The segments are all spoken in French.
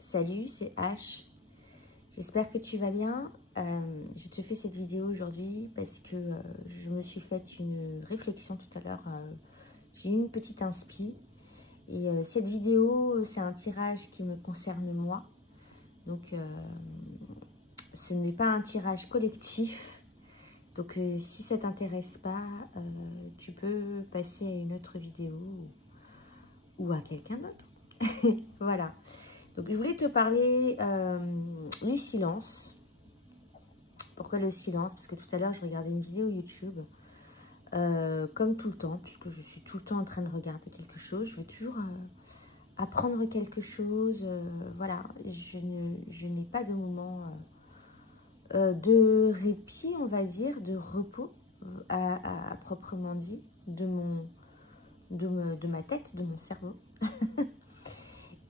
Salut, c'est H. J'espère que tu vas bien. Je te fais cette vidéo aujourd'hui parce que je me suis fait une réflexion tout à l'heure. J'ai eu une petite inspi. Et cette vidéo, c'est un tirage qui me concerne moi. Donc, ce n'est pas un tirage collectif. Donc, si ça ne t'intéresse pas, tu peux passer à une autre vidéo ou à quelqu'un d'autre. Voilà. Donc, je voulais te parler du silence. Pourquoi le silence? Parce que tout à l'heure, je regardais une vidéo YouTube, comme tout le temps, puisque je suis tout le temps en train de regarder quelque chose. Je veux toujours apprendre quelque chose. Voilà, je n'ai pas de moment de répit, on va dire, de repos, à proprement dit, de ma tête, de mon cerveau.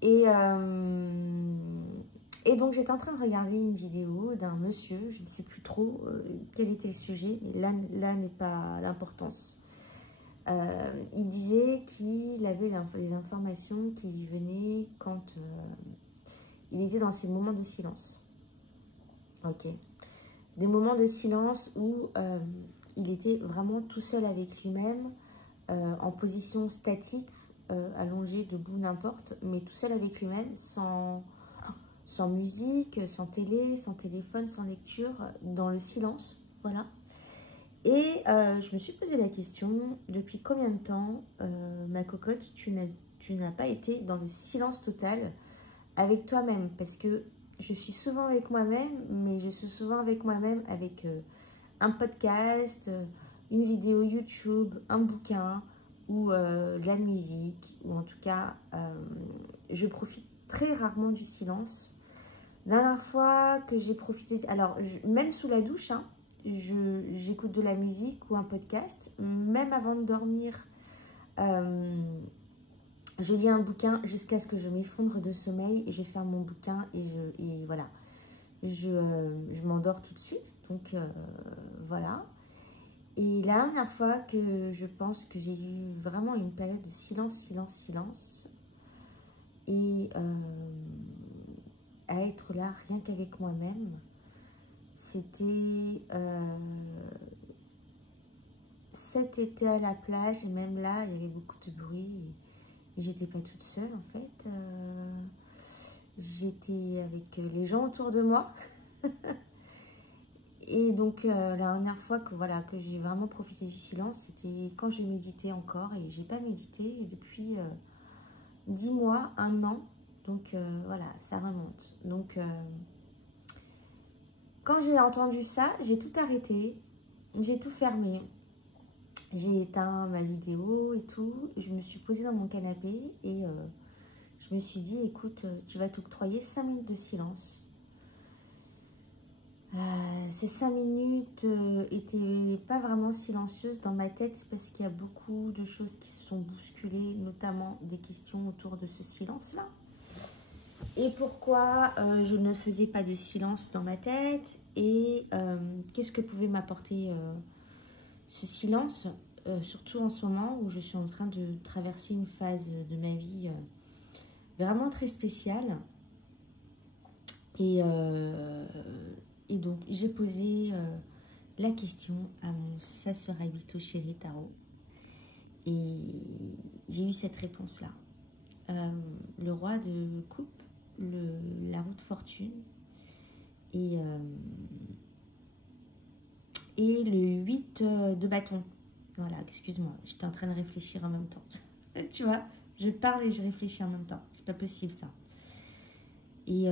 Et donc, j'étais en train de regarder une vidéo d'un monsieur, je ne sais plus trop quel était le sujet, mais là n'est pas l'importance. Il disait qu'il avait les informations qui lui venaient quand il était dans ces moments de silence. Ok. Des moments de silence où il était vraiment tout seul avec lui-même, en position statique, allongé, debout, n'importe, mais tout seul avec lui-même, sans musique, sans télé, sans téléphone, sans lecture, dans le silence, voilà. Et je me suis posé la question, depuis combien de temps, ma cocotte, tu n'as pas été dans le silence total avec toi-même? Parce que je suis souvent avec moi-même, mais je suis souvent avec moi-même avec un podcast, une vidéo YouTube, un bouquin, ou de la musique, ou en tout cas, je profite très rarement du silence. La dernière fois que j'ai profité, alors même sous la douche, hein, j'écoute de la musique ou un podcast. Même avant de dormir, je lis un bouquin jusqu'à ce que je m'effondre de sommeil et je ferme mon bouquin et voilà. Je m'endors tout de suite. Donc voilà. Et la dernière fois que je pense que j'ai eu vraiment une période de silence. Et à être là rien qu'avec moi-même, c'était cet été à la plage. Et même là, il y avait beaucoup de bruit et j'étais pas toute seule en fait. J'étais avec les gens autour de moi. Et donc la dernière fois que j'ai vraiment profité du silence, c'était quand je méditais encore. Et j'ai pas médité depuis 10 mois, 1 an. Donc voilà, ça remonte. Donc quand j'ai entendu ça, j'ai tout arrêté, j'ai tout fermé. J'ai éteint ma vidéo et tout. Je me suis posée dans mon canapé et je me suis dit, écoute, tu vas t'octroyer 5 minutes de silence. Ces 5 minutes étaient pas vraiment silencieuses dans ma tête parce qu'il y a beaucoup de choses qui se sont bousculées, notamment des questions autour de ce silence-là. Et pourquoi je ne faisais pas de silence dans ma tête et qu'est-ce que pouvait m'apporter ce silence, surtout en ce moment où je suis en train de traverser une phase de ma vie vraiment très spéciale. Et donc, j'ai posé la question à mon Sasurabito chéri tarot. Et j'ai eu cette réponse-là. Le roi de coupe, la roue de fortune et le 8 de bâton. Voilà, excuse-moi, j'étais en train de réfléchir en même temps. Tu vois, je parle et je réfléchis en même temps. C'est pas possible ça. Et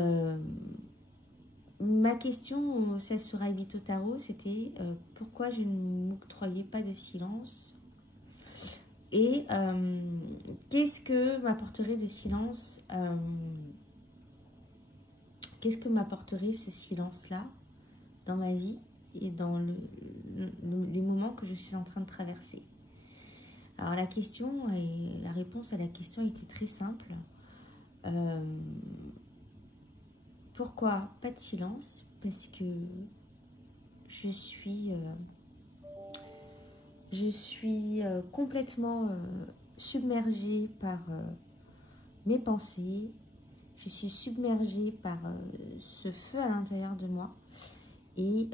ma question au Sasurabito tarot, c'était pourquoi je ne m'octroyais pas de silence et qu'est-ce que m'apporterait le silence, qu'est-ce que m'apporterait ce silence-là dans ma vie et dans les moments que je suis en train de traverser. Alors la question et la réponse à la question était très simple. Pourquoi pas de silence? Parce que je suis complètement submergée par mes pensées je suis submergée par ce feu à l'intérieur de moi et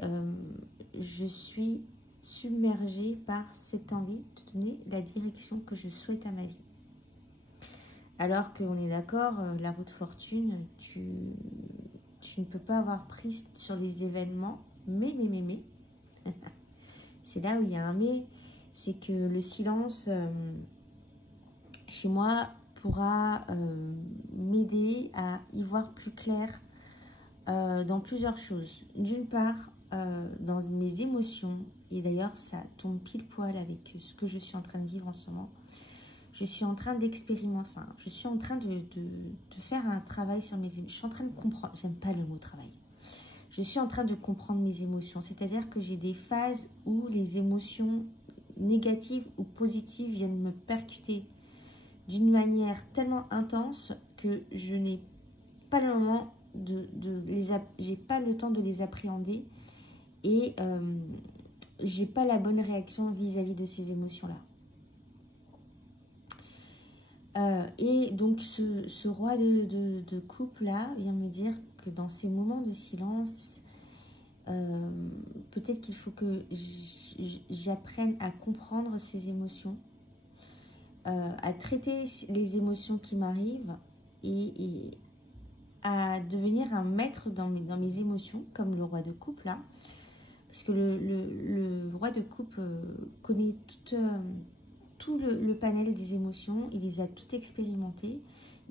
je suis submergée par cette envie de donner la direction que je souhaite à ma vie. Alors qu'on est d'accord, la roue de fortune, tu ne peux pas avoir prise sur les événements, mais, c'est là où il y a un mais, c'est que le silence, chez moi, pourra m'aider à y voir plus clair dans plusieurs choses. D'une part, dans mes émotions, et d'ailleurs ça tombe pile poil avec ce que je suis en train de vivre en ce moment. Je suis en train d'expérimenter, enfin, je suis en train de faire un travail sur mes émotions. Je suis en train de comprendre, j'aime pas le mot travail. Je suis en train de comprendre mes émotions, c'est-à-dire que j'ai des phases où les émotions négatives ou positives viennent me percuter d'une manière tellement intense que je n'ai pas le moment j'ai pas le temps de les appréhender et j'ai pas la bonne réaction vis-à-vis de ces émotions-là. Et donc ce roi de coupe là vient me dire que dans ces moments de silence, peut-être qu'il faut que j'apprenne à comprendre ces émotions, à traiter les émotions qui m'arrivent et à devenir un maître dans mes émotions, comme le roi de coupe là, parce que le roi de coupe connaît tout le panel des émotions, il les a toutes expérimentées,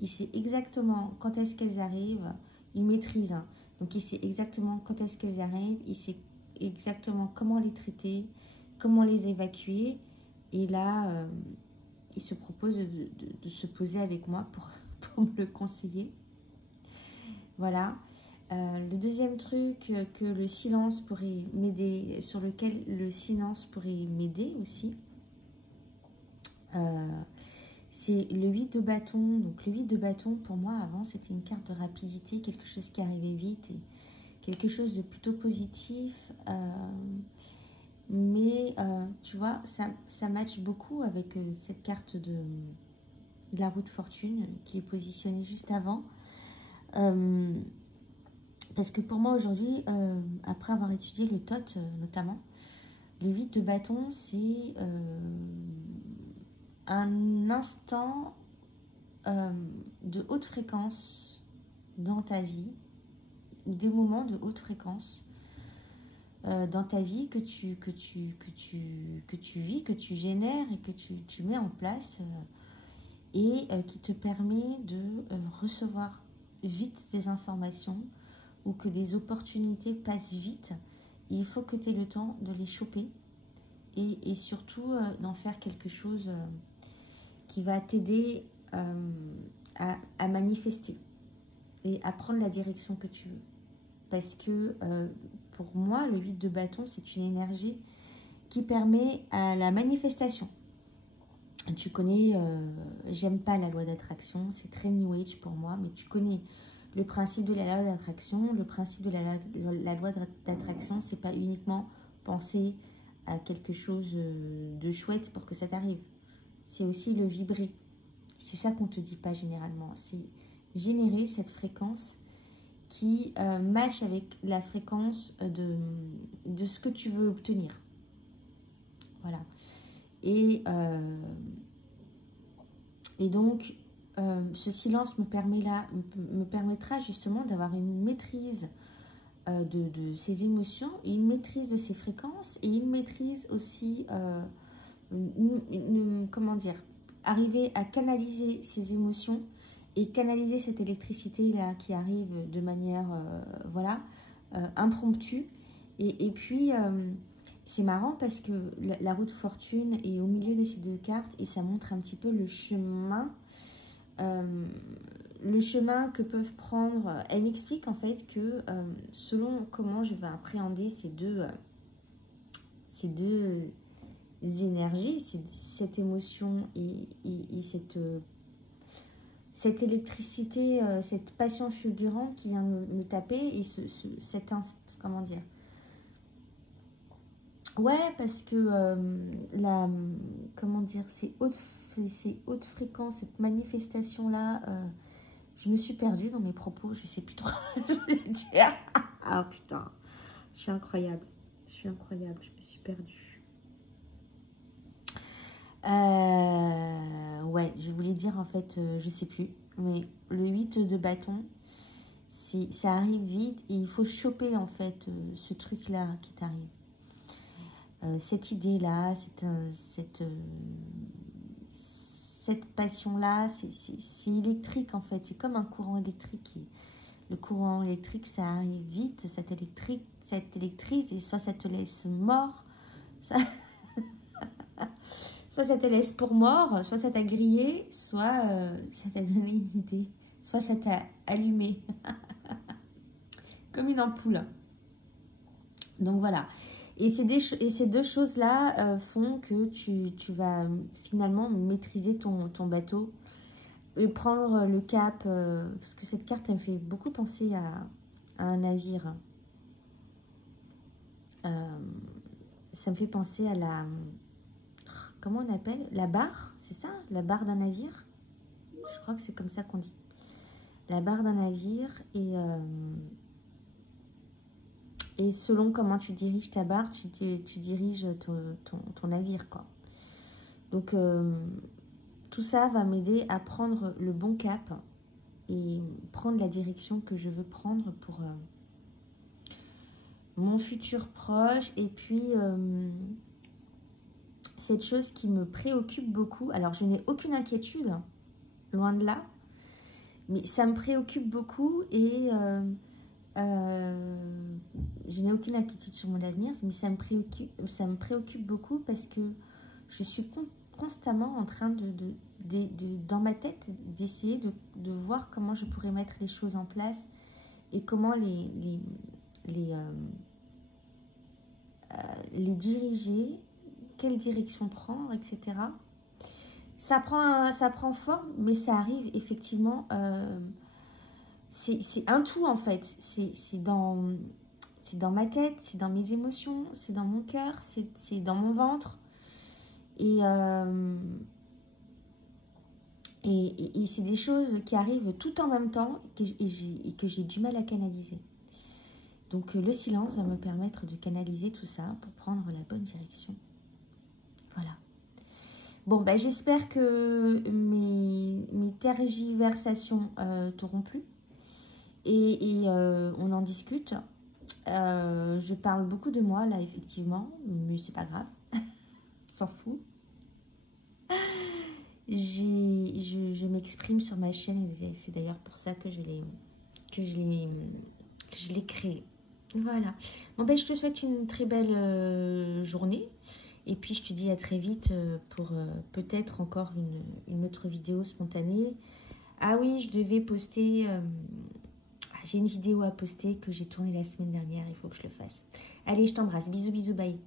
il sait exactement quand est-ce qu'elles arrivent, il maîtrise, hein. Donc il sait exactement quand est-ce qu'elles arrivent, il sait exactement comment les traiter, comment les évacuer, et là il se propose de se poser avec moi pour me le conseiller. Voilà. Le deuxième truc que le silence pourrait m'aider, sur lequel le silence pourrait m'aider aussi, c'est le 8 de bâton. Donc le 8 de bâton, pour moi, avant, c'était une carte de rapidité, quelque chose qui arrivait vite et quelque chose de plutôt positif. Mais tu vois, ça match beaucoup avec cette carte de la roue de fortune qui est positionnée juste avant. Parce que pour moi aujourd'hui, après avoir étudié le TOT notamment, le 8 de bâton, c'est un instant de haute fréquence dans ta vie, ou des moments de haute fréquence dans ta vie que tu vis, que tu génères et que tu mets en place et qui te permet de recevoir vite des informations ou que des opportunités passent vite. Et il faut que tu aies le temps de les choper et surtout d'en faire quelque chose qui va t'aider à manifester et à prendre la direction que tu veux. Parce que pour moi, le 8 de bâton, c'est une énergie qui permet à la manifestation. Tu connais, j'aime pas la loi d'attraction, c'est très New Age pour moi, mais tu connais le principe de la loi d'attraction. Le principe de la loi d'attraction, c'est pas uniquement penser à quelque chose de chouette pour que ça t'arrive. C'est aussi le vibrer. C'est ça qu'on te dit pas généralement. C'est générer cette fréquence qui matche avec la fréquence de ce que tu veux obtenir. Voilà. Et donc, ce silence me permettra justement d'avoir une maîtrise de ces émotions, une maîtrise de ces fréquences et une maîtrise aussi, comment dire, arriver à canaliser ces émotions et canaliser cette électricité là qui arrive de manière voilà impromptue et puis c'est marrant parce que la roue de fortune est au milieu de ces deux cartes et ça montre un petit peu le chemin que peuvent prendre. Elle m'explique en fait que selon comment je vais appréhender ces deux énergies, cette émotion et cette électricité, cette passion fulgurante qui vient me taper et comment dire, ouais, parce que comment dire, ces hautes fréquences, cette manifestation là, Je me suis perdue dans mes propos, je sais plus trop ce que je voulais dire. Ah putain, je suis incroyable. Je suis incroyable, je me suis perdue. Ouais, je voulais dire en fait, je sais plus. Mais le 8 de bâton, ça arrive vite et il faut choper en fait ce truc-là qui t'arrive. Cette idée-là, cette passion-là, c'est électrique en fait. C'est comme un courant électrique. Et le courant électrique, ça arrive vite, ça t'électrise et soit ça te laisse mort, soit ça te laisse pour mort, soit ça t'a grillé, soit ça t'a donné une idée, soit ça t'a allumé. Comme une ampoule. Donc voilà. Et ces deux choses-là font que tu vas finalement maîtriser ton bateau et prendre le cap. Parce que cette carte, elle me fait beaucoup penser à un navire. Ça me fait penser à la... Comment on appelle? La barre, c'est ça? La barre d'un navire? Je crois que c'est comme ça qu'on dit. La barre d'un navire et selon comment tu diriges ta barre, tu diriges ton navire, quoi. Donc, tout ça va m'aider à prendre le bon cap et prendre la direction que je veux prendre pour mon futur proche. Et puis, cette chose qui me préoccupe beaucoup. Alors, je n'ai aucune inquiétude, hein, loin de là. Mais ça me préoccupe beaucoup et... je n'ai aucune inquiétude sur mon avenir, mais ça me préoccupe beaucoup parce que je suis constamment en train dans ma tête, d'essayer de voir comment je pourrais mettre les choses en place et comment les diriger, quelle direction prendre, etc. Ça prend forme, mais ça arrive effectivement... c'est un tout en fait, c'est dans ma tête, c'est dans mes émotions, c'est dans mon cœur, c'est dans mon ventre. Et c'est des choses qui arrivent tout en même temps et que j'ai du mal à canaliser. Donc le silence va me permettre de canaliser tout ça pour prendre la bonne direction. Voilà. Bon, ben, j'espère que mes tergiversations t'auront plu. Et on en discute. Je parle beaucoup de moi là, effectivement, mais c'est pas grave. S'en fout. Je m'exprime sur ma chaîne et c'est d'ailleurs pour ça que je l'ai créé. Voilà. Bon, ben, je te souhaite une très belle journée. Et puis, je te dis à très vite pour peut-être encore une autre vidéo spontanée. Ah oui, je devais poster... j'ai une vidéo à poster que j'ai tournée la semaine dernière. Il faut que je le fasse. Allez, je t'embrasse. Bisous, bisous, bye.